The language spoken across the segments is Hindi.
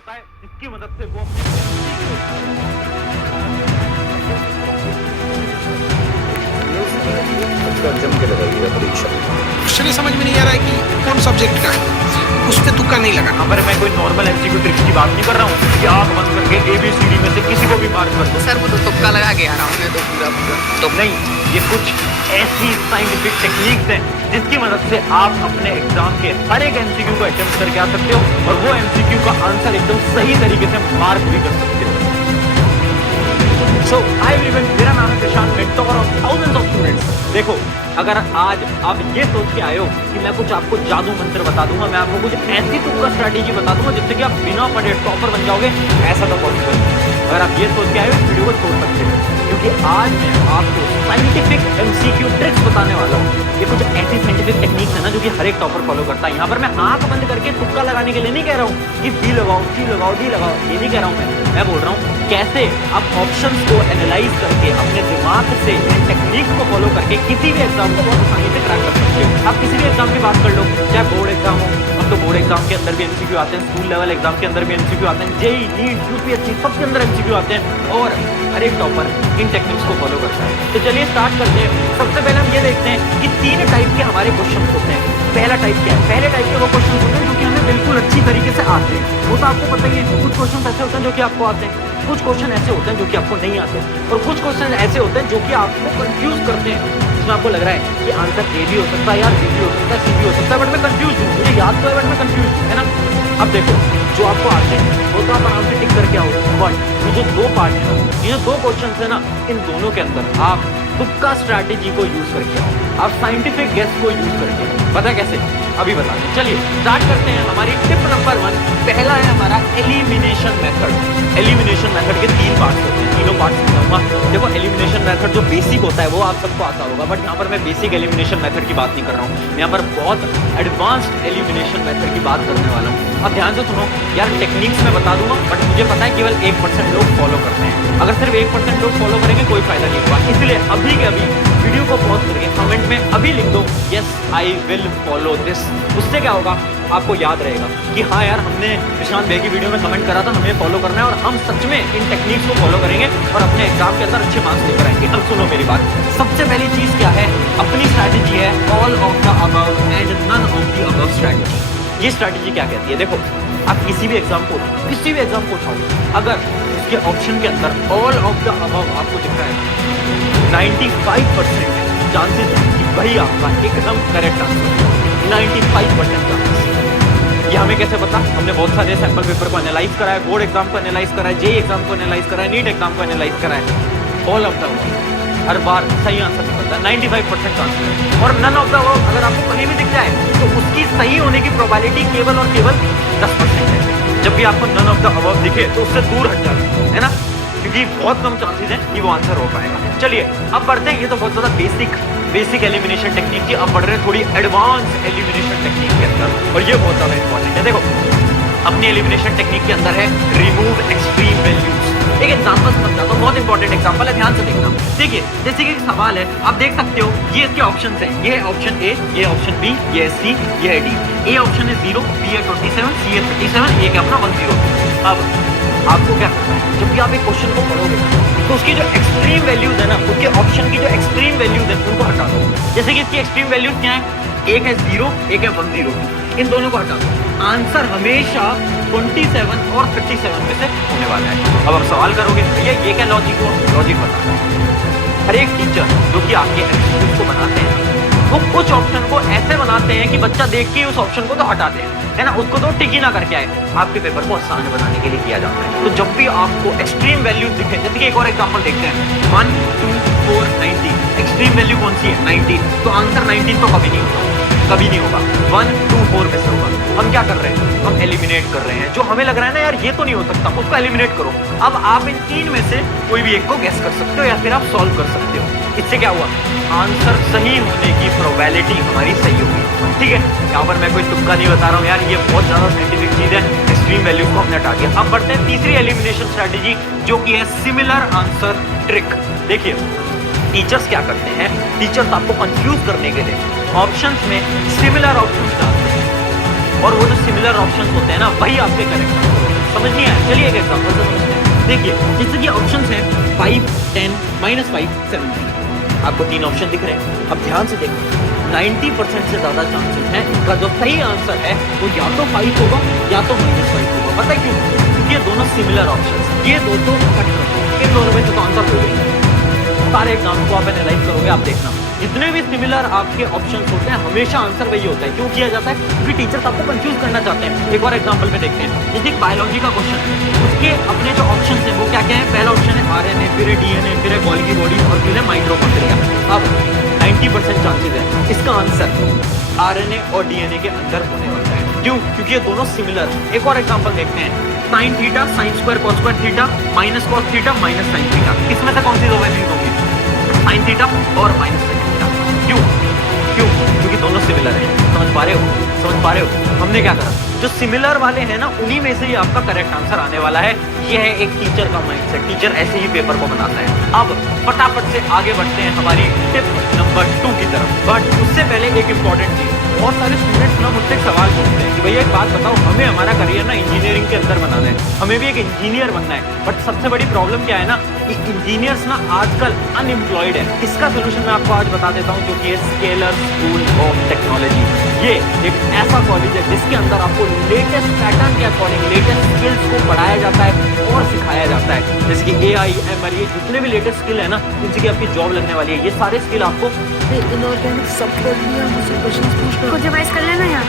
करता है जिसकी मदद से वो अपने जम के लगाइएगा परीक्षा। क्वेश्चन ही समझ में नहीं आ रहा है कि कौन सब्जेक्ट का है, उस पे तुक्का नहीं लगा। यहाँ पर मैं कोई नॉर्मल एमसीक्यू ट्रिक्स की बात नहीं कर रहा हूँ कि आंख बंद करके ABCD में से किसी को भी मार्क कर दो। सर वो तो तुक्का लगा के आ रहा हूँ मैं तो पूरा तो नहीं, ये कुछ ऐसी साइंटिफिक टेक्निक्स हैं जिसकी मदद से आप अपने एग्जाम के हर एक एमसीक्यू को अटेम्प्ट करके आ सकते हो और वो एमसीक्यू का आंसर एकदम सही तरीके से मार्क भी कर सकते हो। सो हाय एवरीवन, मेरा नाम है Prashant, mentor of thousands of students. देखो, अगर आज आप ये सोच के आए हो कि मैं कुछ आपको जादू मंत्र बता दूंगा, मैं आपको कुछ ऐसी तुक्का स्ट्रैटेजी बता दूंगा जिससे कि आप बिना पढ़े टॉपर बन जाओगे, ऐसा तो पॉसिबल नहीं। अगर आप ये सोच के आए हो इस वीडियो को छोड़ सकते हो, क्योंकि आज मैं आपको साइंटिफिक एमसीक्यू ट्रिक्स बताने वाला हूँ। ये कुछ ऐसी साइंटिफिक टेक्निक्स है ना जो कि हर एक टॉपर फॉलो करता है। यहाँ पर मैं आंख बंद करके तुक्का लगाने के लिए नहीं कह रहा हूँ कि बी लगाओ, सी लगाओ, डी लगाओ, ये नहीं कह रहा हूँ मैं बोल रहा हूँ कैसे आप ऑप्शंस को एनालाइज करके अपने दिमाग से इन टेक्निक्स को फॉलो करके किसी भी एग्जाम को बहुत आसानी से क्रैक कर सकते हो। आप किसी भी एग्जाम की बात कर लो, चाहे बोर्ड एग्जाम हो, अब तो बोर्ड एग्जाम के अंदर भी एमसीक्यू आते हैं, स्कूल लेवल एग्जाम के अंदर भी एमसीक्यू आते हैं, जेईई, नीट, यूपीएससी सबके अंदर एमसीक्यू आते हैं और हर एक टॉपर इन टेक्निक्स को फॉलो करता है। तो चलिए स्टार्ट करते हैं। सबसे पहले हम ये देखते हैं कि 3 टाइप के हमारे क्वेश्चन होते हैं। पहला टाइप क्या है? पहले टाइप के वो क्वेश्चन होते हैं जो कि हमें बिल्कुल अच्छी तरीके से आते हैं। वो तो आपको पता ही है, कुछ क्वेश्चन ऐसे होते हैं जो कि आपको आते हैं, कुछ क्वेश्चन ऐसे होते हैं जो कि आपको नहीं आते और कुछ क्वेश्चन ऐसे होते हैं जो कि आपको कंफ्यूज करते हैं, जिसमें आपको लग रहा है कि आंसर ए भी हो सकता है, यार बी भी हो सकता है, सी भी हो सकता है, बट मैं कंफ्यूज हूँ, मुझे याद तो है बट मैं कंफ्यूज हूँ, है ना। अब देखो, जो आपको आते हैं वो तो आप आराम से टिक करके आओ, बट ये जो 2 पार्ट है ना, ये जो 2 क्वेश्चन है ना, इन दोनों के अंदर आप तुक्का स्ट्रैटेजी को यूज करके आओ, आप साइंटिफिक गेस को यूज करके आओ। पता कैसे? अभी बताते हैं। चलिए स्टार्ट करते हैं। हमारी टिप नंबर 1 पहला है हमारा एलिमिनेशन मेथड। एलिमिनेशन मेथड के 3 पार्ट्स होते हैं, तीनों पार्ट्स बताऊंगा। देखो, एलिमिनेशन मेथड जो बेसिक होता है वो आप सबको आता होगा, बट यहाँ पर मैं बेसिक एलिमिनेशन मेथड की बात नहीं कर रहा हूँ, यहाँ पर बहुत एडवांस्ड एलिमिनेशन मेथड की बात करने वाला हूँ। अब ध्यान से सुनो यार, टेक्निक्स में बता दूंगा बट मुझे पता है केवल 1% लोग फॉलो करते हैं। अगर सिर्फ 1% लोग फॉलो करेंगे कोई फायदा नहीं होगा, इसलिए अभी के अभी वीडियो को पॉज करके कमेंट में अभी लिख दो yes I will follow this. उससे क्या होगा, आपको याद रहेगा कि हाँ यार, हमने प्रशांत भाई की वीडियो में कमेंट करा था, हमें फॉलो करना है और हम सच में इन टेक्निक्स को फॉलो करेंगे और अपने एग्जाम के अंदर अच्छे मार्क्स लेकर आएंगे। अब सुनो मेरी बात, सबसे पहली चीज क्या है, अपनी स्ट्रैटेजी है all of the above and none of the above strategy. ये स्ट्रैटेजी क्या कहती है? देखो, आप किसी भी एग्जाम को उठाओ, अगर उसके ऑप्शन के अंदर ऑल ऑफ द अबव आपको दिख रहा है, 95% चांसेस है कि वही आपका एकदम करेक्ट आंसर, 95% चांसेस। ये हमें कैसे पता? हमने बहुत सारे सैंपल पेपर को एनालाइज करा है, बोर्ड एग्जाम को एनालाइज करा है, जेईई एग्जाम को एनालाइज करा है, नीट एग्जाम को एनालाइज करा है। ऑल ऑफ द अबव हर बार सही आंसर निकलता है, 95% चांसेस है। और नन ऑफ द अबव अगर आपको कहीं भी दिख जाए तो उसकी सही होने की प्रोबेबिलिटी केवल और केवल 10% है। जब भी आपको नन ऑफ द अबव दिखे तो उससे दूर हट जाना, है ना, क्योंकि बहुत कम चांसेस है कि वो आंसर हो पाएगा। चलिए अब बढ़ते हैं। ये तो बहुत ज़्यादा बेसिक एलिमिनेशन टेक्निक थी, अब बढ़ रहे हैं थोड़ी एडवांस एलिमिनेशन टेक्निक के अंदर, और ये बहुत ज़्यादा इंपॉर्टेंट है। देखो, अपनी एलिमिनेशन टेक्निक के अंदर है रिमूव एक्सट्रीम वैल्यूज। एक एग्जांपल समझाता हूँ, बहुत इंपॉर्टेंट एग्जांपल है, ध्यान से देखना। देखिए, जैसे कि एक सवाल है, आप देख सकते हो ये इसके ऑप्शन हैं, ये है ऑप्शन ए, ये ऑप्शन बी, ये है सी, ये है डी। ए ऑप्शन है 0, बी है 27, सी है 37, ए क्या अपना 10। अब आपको क्या करना है, जब भी आप एक क्वेश्चन को पढ़ोगे तो उसकी जो एक्सट्रीम वैल्यूज है ना, उसके ऑप्शन की जो एक्सट्रीम वैल्यूज है उनको हटा दो। जैसे कि इसकी एक्सट्रीम वैल्यूज क्या है, एक है 0, एक है 10, इन दोनों को हटा दो। आंसर हमेशा 27 और 37 में से होने वाला है। अब आप सवाल करोगे भैया ये क्या लॉजिक हुआ? लॉजिक बता, हर एक टीचर जो कि आपके एमसीक्यूज को बनाते हैं वो कुछ ऑप्शन को ऐसे बनाते हैं कि बच्चा देख के उस ऑप्शन को तो हटाते हैं, है ना, उसको तो टिक ही ना करके आए। आपके पेपर को आसान बनाने के लिए किया जाता है। तो जब भी आपको एक्सट्रीम वैल्यू दिखे, जैसे कि एक और एग्जांपल देखते हैं, 1, 2, 4, 19, एक्सट्रीम वैल्यू कौन सी है? 19, तो आंसर 19 तो कभी नहीं होगा, कभी नहीं होगा, 1, 2, 4 में से होगा। हम क्या कर रहे हैं? हम एलिमिनेट कर रहे हैं। जो हमें लग रहा है ना यार ये तो नहीं हो सकता, उसको एलिमिनेट करो। अब आप इन 3 में से कोई भी एक को गेस कर सकते हो या फिर आप सॉल्व कर सकते हो। इससे क्या हुआ? आंसर सही होने की प्रोबेबिलिटी हमारी सही होगी। ठीक है, यहाँ पर मैं कोई तुक्का नहीं बता रहा हूँ यार, ये बहुत ज़्यादा साइंटिफिक चीज़ है। एक्सट्रीम वैल्यू को हमने हटा दिया। अब बढ़ते हैं तीसरी एलिमिनेशन स्ट्रैटेजी जो कि है सिमिलर आंसर ट्रिक। देखिए, टीचर्स क्या करते हैं, टीचर्स आपको कंफ्यूज करने के लिए ऑप्शंस में सिमिलर ऑप्शंस डालते हैं और वो जो सिमिलर ऑप्शंस होते हैं ना वही आपके करेक्ट आंसर होते हैं। समझ नहीं आया, चलिए एक एग्जांपल से समझते हैं। देखिए जैसे कि ऑप्शंस हैं 5, 10, -5, 17। आपको 3 ऑप्शन दिख रहे हैं। अब ध्यान से देखो 90% से ज़्यादा चांसेस हैं इसका जो सही आंसर है वो या तो 5 होगा या तो -5 होगा। पता है क्यों? क्योंकि ये दोनों सिमिलर ऑप्शंस हैं, ये दोनों कट करते हैं, इन दोनों में से तो आंसर हो गई। सारे एग्जाम को आप एनालाइज करोगे, आप देखना जितने भी सिमिलर आपके ऑप्शंस होते हैं हमेशा आंसर वही होता है। क्यों किया जाता है? क्योंकि टीचर्स आपको कंफ्यूज करना चाहते हैं। एक और एग्जांपल में देखते हैं, जैसे एक बायोलॉजी का क्वेश्चन है, उसके अपने जो ऑप्शंस हैं वो क्या क्या है? पहला ऑप्शन है आरएनए, फिर है डीएनए, फिर है गोल्गी बॉडी और फिर है माइटोकॉन्ड्रिया। अब 90% चांसेस है इसका आंसर आरएनए और डीएनए के अंदर होने वाला है। क्यों? क्योंकि ये दोनों सिमिलर हैं। एक और एग्जांपल देखते हैं, sin theta sin square cos square theta minus cos theta minus sin theta, इसमें से कौन सी दो वैल्यूज होंगी? sin थीटा और माइनस sin थीटा। क्यों? क्योंकि दोनों सिमिलर हैं। समझ पा रहे हो? हमने क्या करा, जो सिमिलर वाले हैं ना उन्हीं में से ही आपका करेक्ट आंसर आने वाला है। ये है एक टीचर का माइंडसेट, टीचर ऐसे ही पेपर को बनाता है। अब फटाफट से आगे बढ़ते हैं हमारी टिप नंबर 2 की तरफ। बट उससे पहले एक इंपॉर्टेंट चीज, बहुत सारे स्टूडेंट्स ना मुझसे एक सवाल पूछते हैं कि भैया एक बात बताओ, हमें हमारा करियर ना इंजीनियरिंग के अंदर बनाना है, हमें भी एक इंजीनियर बनना है, बट सबसे बड़ी प्रॉब्लम क्या है ना कि इंजीनियर्स ना आजकल अनएम्प्लॉयड है। इसका सोल्यूशन मैं आपको आज बता देता हूँ, जो कि है स्केलर स्कूल ऑफ टेक्नोलॉजी। ये एक ऐसा कॉलेज है जिसके अंदर आपको लेटेस्ट पैटर्न के अकॉर्डिंग लेटेस्ट स्किल्स को पढ़ाया जाता है और सिखाया जाता है। जैसे कि AI, ML, ये जितने भी लेटेस्ट स्किल है ना जिनसे कि आपकी जॉब लगने वाली है, ये सारे स्किल आपको इनऑर्गेनिक सब कर लिया, मुझसे क्वेश्चंस पूछना कुछ रिवाइज कर लेना यार।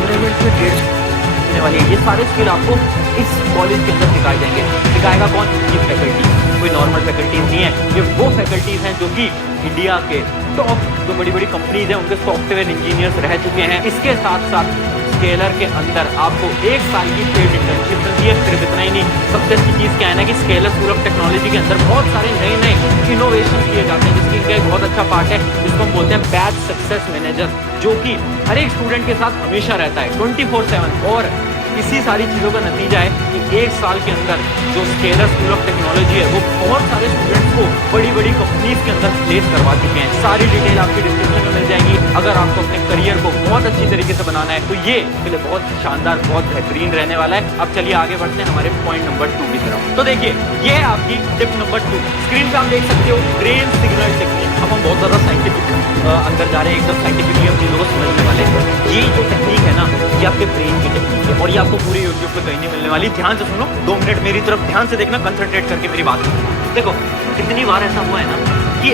15 मिनट में 1.5 होने वाली है। ये सारे स्किल आपको इस कॉलेज के अंदर सिखाए जाएंगे। सिखाएगा कौन? ये फैकल्टी, कोई नॉर्मल फैकल्टीज नहीं है, ये वो फैकल्टीज हैं जो कि इंडिया के टॉप जो बड़ी बड़ी कंपनीज हैं उनके सॉफ्टवेयर इंजीनियर्स रह चुके हैं। इसके साथ साथ स्केलर के अंदर आपको 1 साल की पेड इंटर्नशिप मिलती है। सिर्फ इतना ही नहीं, सबसे अच्छी चीज़ क्या है ना कि स्केलर स्कूल ऑफ टेक्नोलॉजी के अंदर बहुत सारे नए नए इनोवेशन किए जाते हैं, जिसकी इनका एक बहुत अच्छा पार्ट है जिसको हम बोलते हैं बैच सक्सेस मैनेजर, जो कि हर एक स्टूडेंट के साथ हमेशा रहता है 24/7। और इसी सारी चीज़ों का नतीजा है कि 1 साल के अंदर जो स्केलर स्कूल ऑफ टेक्नोलॉजी है वो बहुत सारे स्टूडेंट्स को बड़ी बड़ी कंपनीज के अंदर प्लेस करवा चुके हैं। सारी डिटेल आपकी डिस्क्रिप्शन में मिल जाएगी। अगर आपको अपने करियर को बहुत अच्छी तरीके से बनाना है तो ये पहले बहुत शानदार, बहुत बेहतरीन रहने वाला है। अब चलिए आगे बढ़ते हैं हमारे पॉइंट नंबर 2 की तरफ। तो देखिए ये है आपकी टिप नंबर 2। स्क्रीन पे आप देख सकते हो ब्रेन सिग्नल टेक्निक। अब हम बहुत ज़्यादा साइंटिफिक अंदर जा रहे हैं, एकदम साइंटिफिकली हम चीज़ों को समझने वाले हैं। ये जो टेक्निक है ना ये आपके ब्रेन की टेक्निक है और ये आपको पूरे यूट्यूब पे कहीं नहीं मिलने वाली। ध्यान से सुनो, 2 मिनट मेरी तरफ ध्यान से देखना, कंसंट्रेट करके मेरी बात सुनो। देखो कितनी बार ऐसा हुआ है ना कि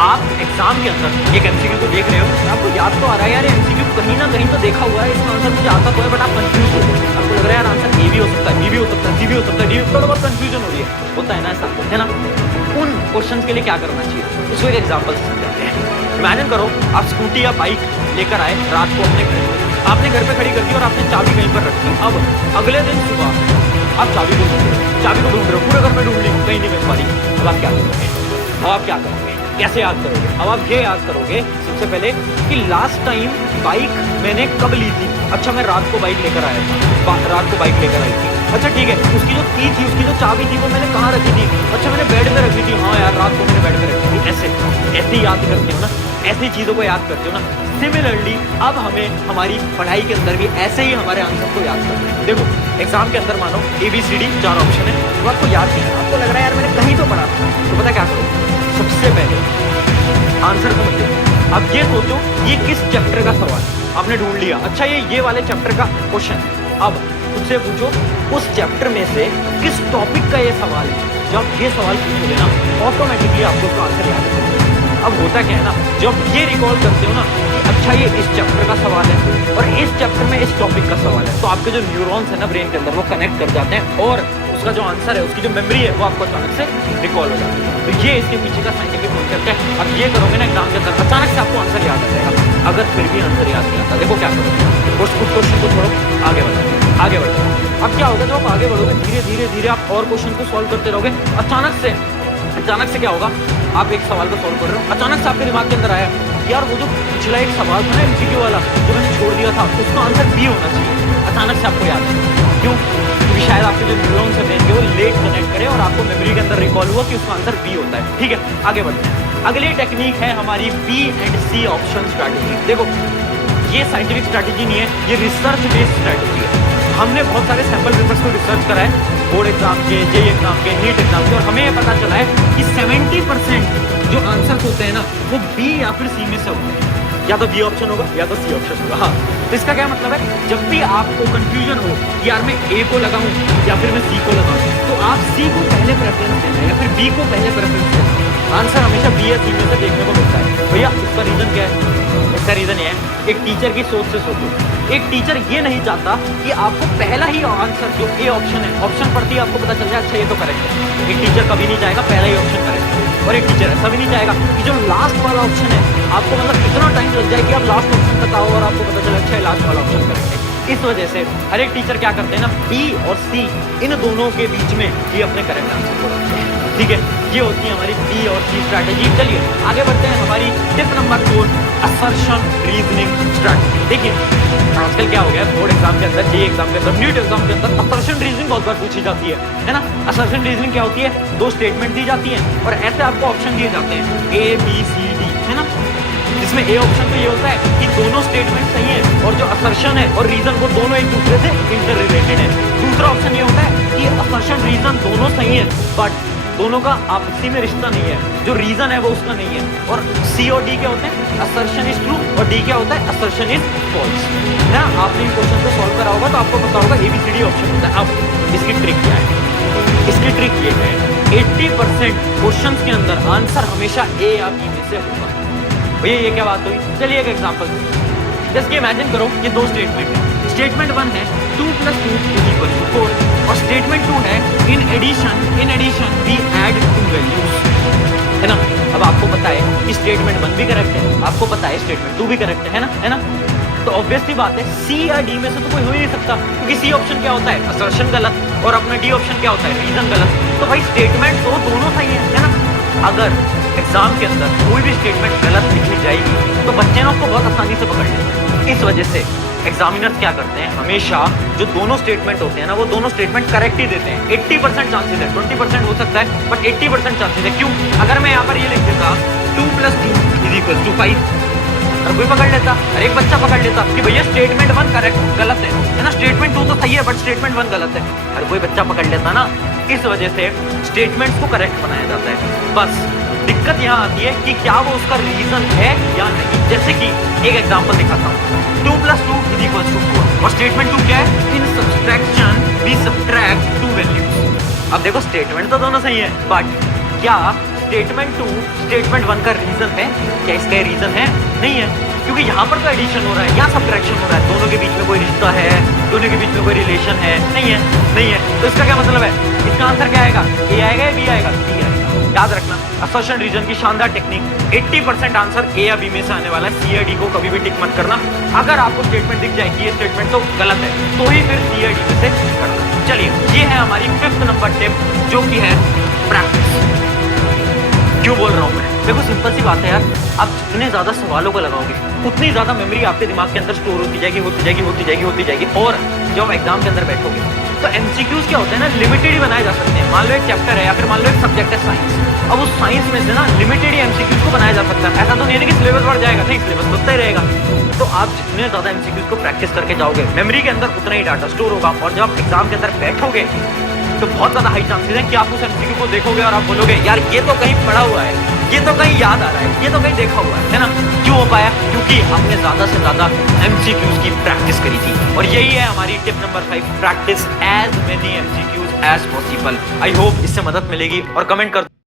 आप एग्जाम के अंदर एक MCQ को देख रहे हो, आपको याद तो आ रहा है यार MCQ कहीं ना कहीं तो देखा हुआ है, इसका आंसर मुझे आता तो है, बट आप कंफ्यूज हो गए। आपको लग रहा है यार आंसर A भी हो सकता है, B भी हो सकता है, C भी हो सकता है, D भी, थोड़ा बहुत कंफ्यूजन हो रही है, होता है ना ऐसा, है ना। उन क्वेश्चंस के लिए क्या करना चाहिए, इसको एक एग्जाम्पल से समझाते हैं। इमेजिन करो आप स्कूटी या बाइक लेकर आए रात को अपने घर पे, आपने घर पे खड़ी कर दी और आपने चाबी कहीं पर रखी। अब अगले दिन सुबह आप चाबी को ढूंढ रहे हो, पूरे घर में ढूंढ ली, कहीं नहीं मिल पा रही। अब आप क्या करोगे? कैसे याद करोगे? अब आप ये याद करोगे सबसे पहले कि लास्ट टाइम बाइक मैंने कब ली थी। अच्छा मैं रात को बाइक लेकर आया था, रात को बाइक लेकर आई थी। अच्छा ठीक है, उसकी जो की थी, उसकी जो चाबी थी वो मैंने कहाँ रखी थी? अच्छा मैंने बेड में रखी थी। हाँ यार रात को मैंने बेड में रखी थी। ऐसे ही याद करते हो ना, ऐसी चीज़ों को याद करते हो ना। सिमिलरली अब हमें हमारी पढ़ाई के अंदर भी ऐसे ही हमारे आंसर को याद करना है। देखो एग्जाम के अंदर मानो ABCD 4 ऑप्शन है, तो आपको याद नहीं है, आपको लग रहा है यार मैंने कहीं तो पढ़ा था, तो पता क्या करो, सबसे पहले आंसर को मत देखो। अब ये सोचो ये किस चैप्टर का सवाल है, आपने ढूंढ लिया। अच्छा ये वाले चैप्टर का क्वेश्चन है। अब खुद से पूछो उस चैप्टर में से किस टॉपिक का ये सवाल है। जब ये सवाल पूछोगे ना ऑटोमेटिकली आपको उसका आंसर याद है। अब होता क्या है ना, जब ये रिकॉल करते हो ना कि अच्छा ये इस चैप्टर का सवाल है और इस चैप्टर में इस टॉपिक का सवाल है, तो आपके जो न्यूरॉन्स है ना ब्रेन के अंदर वो कनेक्ट कर जाते हैं और उसका जो आंसर है, उसकी जो मेमोरी है वो आपको अचानक से रिकॉल हो जाती है। तो ये इसके पीछे का साइंटिफिक कॉन्सेप्ट है। अब ये करोगे ना एग्जाम के अंदर, अचानक से आपको आंसर याद आ जाएगा। अगर फिर भी आंसर याद नहीं आता, देखो क्या करोगे, कुछ क्वेश्चन को छोड़ो, आगे बढ़ो। अब क्या होगा, जब आप आगे बढ़ोगे धीरे धीरे आप और क्वेश्चन को सॉल्व करते रहोगे। अचानक से क्या होगा, आप एक सवाल को सॉल्व कर रहे हो, अचानक से आपके दिमाग के अंदर आया यार वो जो पिछला एक सवाल था ना MCQ वाला जो मैंने छोड़ दिया था, उसका आंसर B होना चाहिए। अचानक से आपको याद है, क्यों? क्योंकि शायद आपके जो न्यूरॉन्स है ब्रेन के वो लेट कनेक्ट करे और आपको मेमोरी के अंदर रिकॉल हुआ कि उसका आंसर B होता है। ठीक है, आगे बढ़ते हैं। अगली टेक्निक है हमारी B and C option strategy. देखो ये साइंटिफिक स्ट्रैटेजी नहीं है, ये रिसर्च बेस्ड स्ट्रैटेजी है। हमने बहुत सारे सैंपल पेपर्स को रिसर्च करा है, बोर्ड एग्जाम के, जेई एग्जाम के, नीट एग्जाम के, और हमें ये पता चला है कि 70% जो आंसर्स होते हैं ना वो बी या फिर सी में से होते हैं। या तो बी ऑप्शन होगा या तो सी ऑप्शन होगा। हाँ, तो इसका क्या मतलब है, जब भी आपको कंफ्यूजन हो कि यार मैं ए को लगाऊं या फिर मैं सी को लगाऊं, तो आप सी को पहले प्रेफरेंस देना या फिर बी को पहले प्रेफरेंस देना। आंसर हमेशा बी या सी में से देखने को मिलता है। भैया इसका रीजन क्या है? इसका रीजन ये है, एक टीचर की सोच से सोचो। एक टीचर ये नहीं चाहता कि आपको पहला ही आंसर जो ए ऑप्शन है, ऑप्शन पढ़ती है आपको पता चल जाए अच्छा ये तो करेक्ट है। एक टीचर कभी नहीं चाहेगा पहला ही ऑप्शन करेक्ट है, और एक टीचर ऐसा भी नहीं चाहेगा कि जो लास्ट वाला ऑप्शन है आपको मतलब इतना टाइम लग जाए कि आप लास्ट ऑप्शन तक आओ और आपको पता चले अच्छा लास्ट वाला ऑप्शन करेक्ट है। इस वजह से हर एक टीचर क्या करते हैं ना, बी और सी इन दोनों के बीच में ये अपने करेक्ट आंसर को रखते हैं। ठीक है, ये होती है हमारी बी और सी स्ट्रैटेजी। चलिए आगे बढ़ते हैं हमारी tip number 4, assertion reasoning strategy. देखिए आजकल क्या हो गया है, बोर्ड एग्जाम के अंदर, जेईई एग्जाम के अंदर, नीट एग्जाम के अंदर असर्शन रीजनिंग बहुत बार पूछी जाती है ना। असर्शन रीजनिंग क्या होती है, 2 स्टेटमेंट दी जाती हैं और ऐसे आपको ऑप्शन दिए जाते हैं ए बी सी डी, है ना। इसमें ए ऑप्शन तो ये होता है कि दोनों स्टेटमेंट सही है और जो असर्शन है और रीजन वो दोनों एक दूसरे से इंटर रिलेटेड है। दूसरा ऑप्शन ये होता है कि असर्शन रीजन दोनों सही है बट दोनों का आपसी में रिश्ता नहीं है, जो रीजन है वो उसका नहीं है। और सी और डी क्या होते हैं, असर्शन इज ट्रू और डी क्या होता है, असर्शन इज फॉल्स, है ना। आपने इन क्वेश्चन को सॉल्व करा होगा तो आपको पता होगा ABCD ऑप्शन होता है। अब इसकी ट्रिक क्या है, इसकी ट्रिक ये है 80% क्वेश्चन के अंदर आंसर हमेशा ए या बी में से होगा। भैया ये क्या बात हुई, चलिए एक एग्जांपल जैसे इमेजिन करो ये 2 स्टेटमेंट है। स्टेटमेंट 1 है 2 + 2 = 4 और स्टेटमेंट 2 है in addition we add 2 values, है ना। अब आपको पता है कि स्टेटमेंट 1 भी करेक्ट है, आपको पता है स्टेटमेंट 2 भी करेक्ट है ना। तो ऑब्वियसली बात है सी या डी में से तो कोई हो ही नहीं सकता, क्योंकि सी ऑप्शन क्या होता है, असर्शन गलत, और अपना डी ऑप्शन क्या होता है, रीजन गलत। तो भाई स्टेटमेंट तो दोनों सही है ना। अगर एग्जाम के अंदर कोई भी स्टेटमेंट गलत लिखी जाएगी तो बच्चे ना उसको बहुत आसानी से पकड़ लेते हैं। इस वजह से एग्जामिनर्स क्या करते हैं, हमेशा जो दोनों स्टेटमेंट होते हैं ना वो दोनों स्टेटमेंट करेक्ट ही देते हैं। 80% चांसेस है, 20% हो सकता है बट 80% चांसेस है। क्यों? अगर मैं यहाँ पर ये लिख देता 2 + 2 = 5 और कोई पकड़ लेता, हर एक बच्चा पकड़ लेता कि भैया स्टेटमेंट 1 करेक्ट गलत है ना, स्टेटमेंट 2 तो सही है बट स्टेटमेंट 1 गलत है, हर कोई बच्चा पकड़ लेता ना। इस वजह से स्टेटमेंट्स को करेक्ट बनाया जाता है। बस दिक्कत यहाँ आती है कि क्या वो उसका रीजन है या नहीं। जैसे कि एक एग्जांपल दिखाता हूँ, 2 + 2 = 4 और स्टेटमेंट 2 क्या है, इन सब्सट्रैक्शन वी सब्ट्रैक्ट 2 वैल्यूज। अब देखो स्टेटमेंट तो दोनों सही है बट क्या स्टेटमेंट 2 स्टेटमेंट 1 का रीजन है, क्या इसका रीजन है? नहीं है, क्योंकि यहाँ पर तो एडिशन हो रहा है, यहाँ सब्ट्रैक्शन हो रहा है, दोनों के बीच में कोई रिश्ता है, दोनों के बीच में कोई रिलेशन है नहीं है। तो इसका क्या मतलब है, इसका आंसर क्या आएगा, ए आएगा या बी आएगा, बी आएगा। याद रखना असर्शन रीजन की शानदार टेक्निक, 80% आंसर ए या बी में से आने वाला है। सी या डी को कभी भी टिक मत करना। अगर आपको स्टेटमेंट दिख जाए कि ये स्टेटमेंट तो गलत है तो ही फिर सी या डी में से करना। चलिए ये है हमारी 5th नंबर टिप जो कि है प्रैक्टिस। क्यों बोल रहा हूँ मैं, देखो सिंपल सी बात है यार, आप जितने ज्यादा सवालों को लगाओगे उतनी ज्यादा मेमोरी आपके दिमाग के अंदर स्टोर होती जाएगी और जब आप एग्जाम के अंदर बैठोगे तो एमसीक्यूज क्या होते हैं ना, लिमिटेड ही बनाए जा सकते हैं। मान लो एक चैप्टर है या फिर मान लो एक सब्जेक्ट है साइंस, अब उस साइंस में से ना लिमिटेड ही एमसीक्यूज को बनाया जा सकता है। ऐसा तो नहीं है कि सिलेबस बढ़ जाएगा, नहीं, सिलेबस बढ़ता ही रहेगा। तो आप जितने ज्यादा एमसीक्यूज को प्रैक्टिस करके जाओगे मेमोरी के अंदर उतना ही डाटा स्टोर होगा और जब आप एग्जाम के अंदर बैठोगे तो बहुत ज्यादा हाई चांसेस है कि आप उस एमसीक्यू को देखोगे और आप बोलोगे यार ये तो कहीं पढ़ा हुआ है, ये तो कहीं याद आ रहा है, ये तो कहीं देखा हुआ है ना। क्यों हो पाया? क्योंकि हमने ज्यादा से ज्यादा एमसीक्यूज की प्रैक्टिस करी थी। और यही है हमारी tip number 5, practice as many MCQs as possible. I hope इससे मदद मिलेगी और कमेंट कर